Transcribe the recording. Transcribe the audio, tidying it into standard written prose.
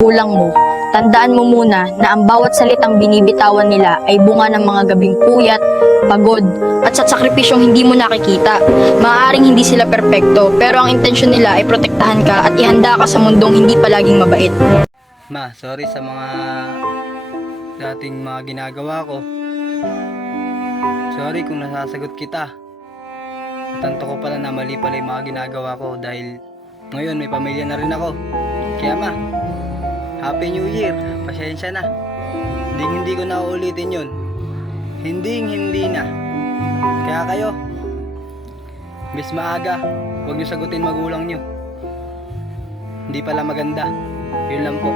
Kulang mo, tandaan mo muna na ang bawat salitang binibitawan nila ay bunga ng mga gabing puyat, pagod, at sa sakripisyong hindi mo nakikita. Maaaring hindi sila perpekto, pero ang intensyon nila ay protektahan ka at ihanda ka sa mundong hindi palaging mabait. Ma, sorry sa mga dating mga ginagawa ko. Sorry kung nasasagot kita. Tanto ko pala na mali pala yung mga ginagawa ko dahil ngayon may pamilya na rin ako. Kaya ma, Happy New Year! Pasensya na. Hindi ko na uulitin yun. Hindi na. Kaya kayo, bis maaga, huwag nyo sagutin magulang nyo. Hindi pala maganda. Yun lang po.